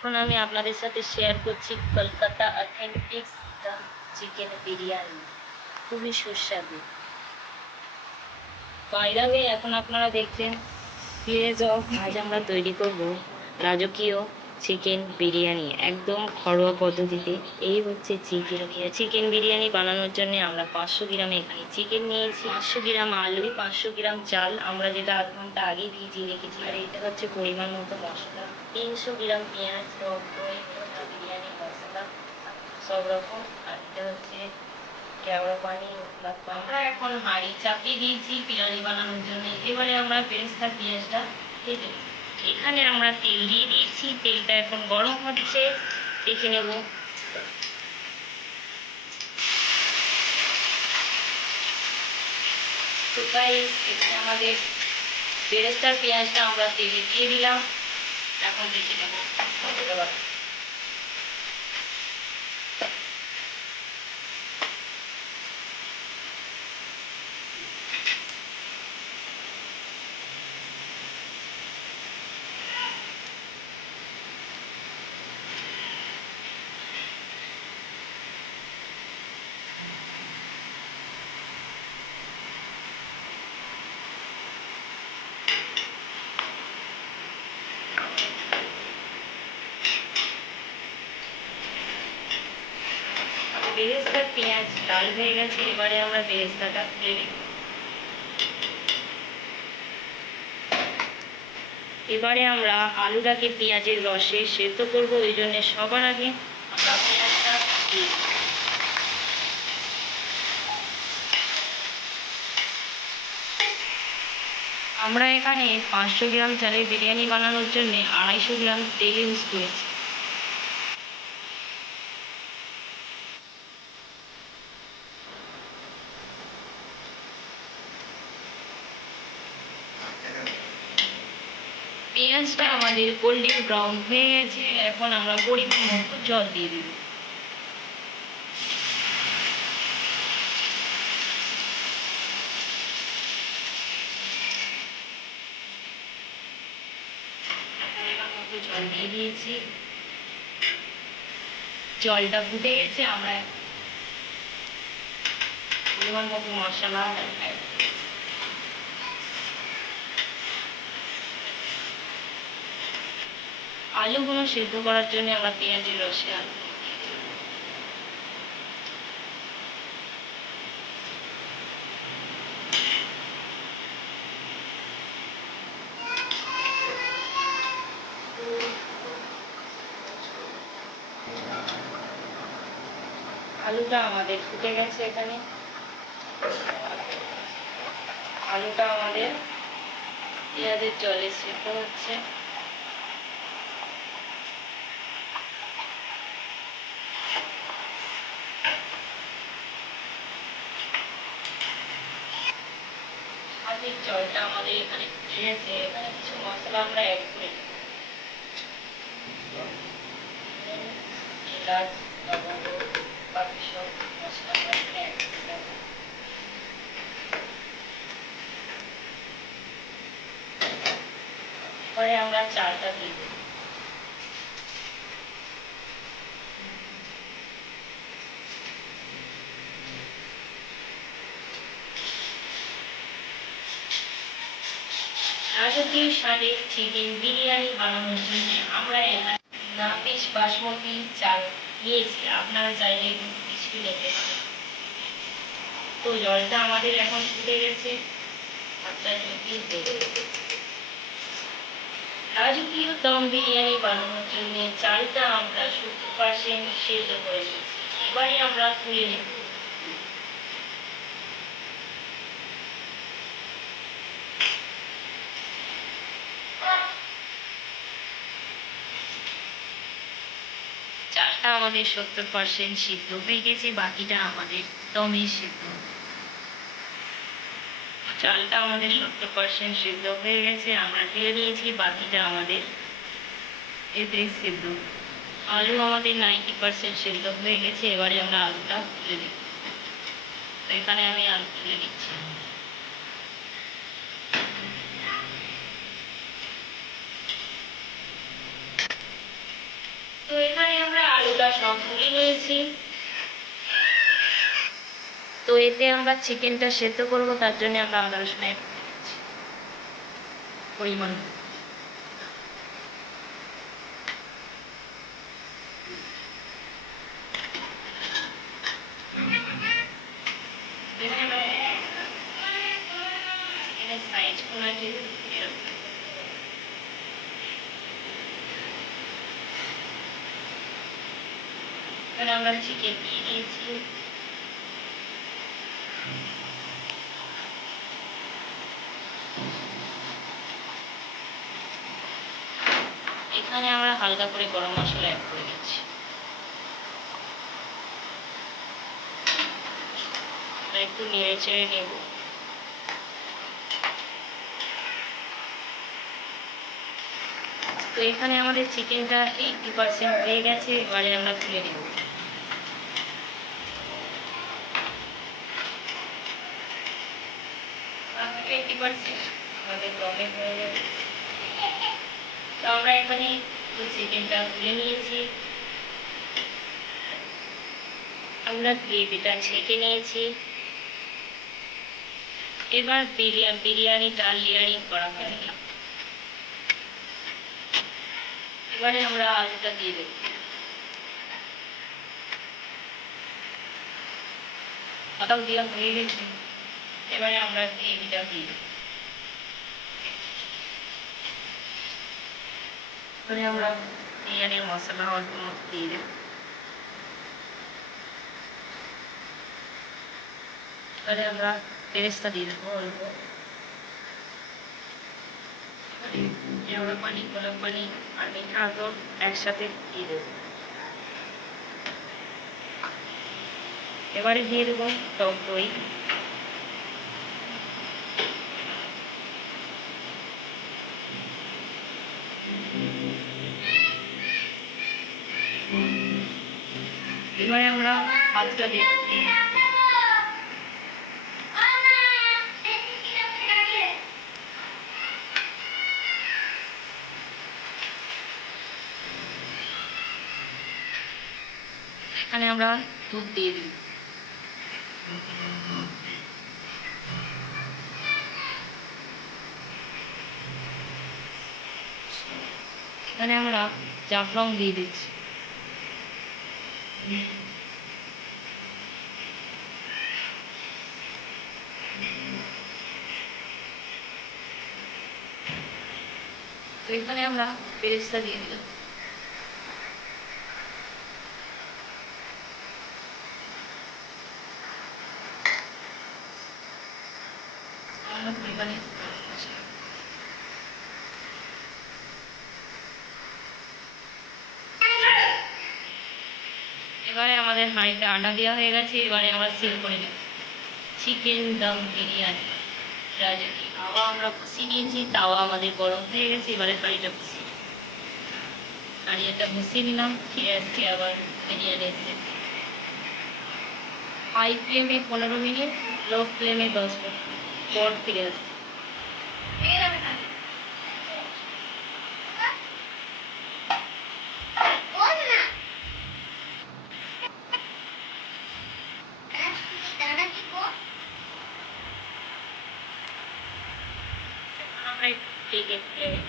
এখন আমি আপনাদের সাথে শেয়ার করছি কলকাতা অথেন্টিক চিকেন বিরিয়ানি, খুবই সুস্বাদু। বাইরে এখন আপনারা দেখছেন পেঁয়াজ আজ আমরা তৈরি করব রাজকীয় চিকেন বিরিয়ানি, একদম ঘরোয়া পদ্ধতিতে। এই হচ্ছে চিকেন বিরিয়ানি বানানোর জন্য আমরা 500 গ্রাম এখানে চিকেন নিয়েছি, 500 গ্রাম আলু, 500 গ্রাম চাল আমরা যেটা আধ ঘন্টা আগে ভিজিয়ে রেখেছি, আর এটা হচ্ছে পরিমাণ মতো মশলা, 300 গ্রাম পেঁয়াজ, টক দই, বিরিয়ানি মশলা সব রকম, আর এটা হচ্ছে কেওড়া পানি। আমরা এখন হাঁড়ি চাপিয়ে দিয়েছি বিরিয়ানি বানানোর জন্য। এবারে আমরা বেরেস্তা পেঁয়াজটা ভেজে নেব। এখানে আমরা তেল দিয়ে দিয়েছি, তেলটা এখন গরম হচ্ছে, দেখে নেব। তো গাইস, এখানে আমাদের বেরেস্তার পেঁয়াজটা আমরা তেলে দিয়ে দিলাম, এখন দেখে নেব। বেরেস্তার পেঁয়াজ লাল হয়ে গেছে, এবারে আমরা বেরেস্তাটা তুলে নেব। এবারে আমরা আলুটাকে পেঁয়াজের রসে সেদ্ধ করবো, ওই জন্য সবার আগে আমরা পেঁয়াজটা দিয়ে দেব। আমরা এখানে 500 গ্রাম চালের বিরিয়ানি বানানোর জন্য 250 গ্রাম তেল ইউজ করেছি। পেঁয়াজটা আমাদের গোল্ডেন ব্রাউন হয়ে গেছে, এখন আমরা পরিমাণ মতো জল দিয়ে দেব। জল দিয়ে দিয়েছি, জলটা ফুটে গেছে, আমরা পরিমাণ মতো মশলা, আলুগুলো সেদ্ধ করার জন্য আমরা পেঁয়াজের রসে আলুটা আমাদের ফুটে গেছে। এখানে আলুটা আমাদের পেঁয়াজের জলে সেদ্ধ হচ্ছে। আলুর জলটা আমাদের এখানে ফুটে গেছে, এখানে কিছু মশলা আমরা অ্যাড করে দেব। এলাচ, লবঙ্গ, বাকি সব মশলা আমরা এখানে অ্যাড করে দেব। পরে আমরা চালটা দিয়ে দেব। রাজকীয় স্বাদের চিকেন বিরিয়ানি বানানোর জন্য আমরা এখানে নাপিস বাসমতি চাল নিয়েছি, আপনারা চাইলে কিছু নিতে পারেন। তো জলটা আমাদের এখন ফুটে গেছে, রাজকীয় দম বিরিয়ানি বানানোর জন্য চালটা আমরা 70% সেদ্ধ করে নিয়েছি, এবারে আমরা তুলে নেব। চালটা আমাদের 70% সিদ্ধ হয়ে গেছে, বাকিটা আমাদের দমে সিদ্ধ। চালটা আমাদের 70% সিদ্ধ হয়ে গেছে, আমরা ঢেলে নিয়েছি, বাকিটা আমাদের এতে সিদ্ধ। আলু আমাদের 90% সিদ্ধ হয়ে গেছে, এবারে আমরা আলুটা তুলে দেব। এখানে আমি আলু তুলে দিচ্ছি। সব তুলে নিয়েছি। তো এতে আমরা চিকেনটা সেদ্ধ করবো, তার জন্য আমরা আদা রসুন অ্যাড করছি পরিমাণ। আমরা চিকেন দিয়ে দিয়েছি। এখানে আমরা হালকা করে গরম মশলা অ্যাড করে দিচ্ছি। একটু নেড়ে চেড়ে নেব। তো এখানে আমাদের চিকেনটা 80% হয়ে গেছে, এবারে আমরা তুলে নেব। আমাদের দমে হয়ে যাবে। তো আমরা এখানে চিকেনটা তুলে নিয়েছি, আমরা গ্রেভিটা ছেঁকে নিয়েছি। এবার বিরিয়ানিটা লেয়ারিং করা হবে। এবারে আমরা আলুটা দিয়ে দেব। আটাও দেওয়া হয়ে গেছে, এবারে আমরা গ্রেভিটা দিয়ে দেব। এবারে আমরা বিরিয়ানির মশলা অল্প মতো দিয়ে দেব। এবারে আমরা পেস্টটা দিয়ে দেবো অল্প। আমরা পানি, গরম পানি আর মিঠা আতর একসাথে দিয়ে দেবো। এবারে দিয়ে দেবো টক দই। এবারে আমরা ভাতটা দেব। এখানে আমরা দুধ দিয়ে দিই। এখানে আমরা জাফলং দিয়ে দিচ্ছি। তো এখানে আমরা পেস্টটা দিয়ে দিলাম। এবারে আমাদের হাঁড়িতে আটা দেওয়া হয়ে গেছে, এবারে আমরা সিল করে দেব। চিকেন দম বিরিয়ানি রাজকি। তাওয়া আমরা বসিয়ে নিয়েছি, তাওয়া আমাদের গরম হয়ে গেছে, এবারে হাঁড়িটা বসিয়ে হাঁড়িটা বসিয়ে দিলাম। ফিরে আসছি আবার বিরিয়ানি। হাই ফ্লেমে 15 মিনিট, লো ফ্লেমে 10 মিনিট পর ফিরে আসছি। আমরা একটু ঢেকে ফ্লেমে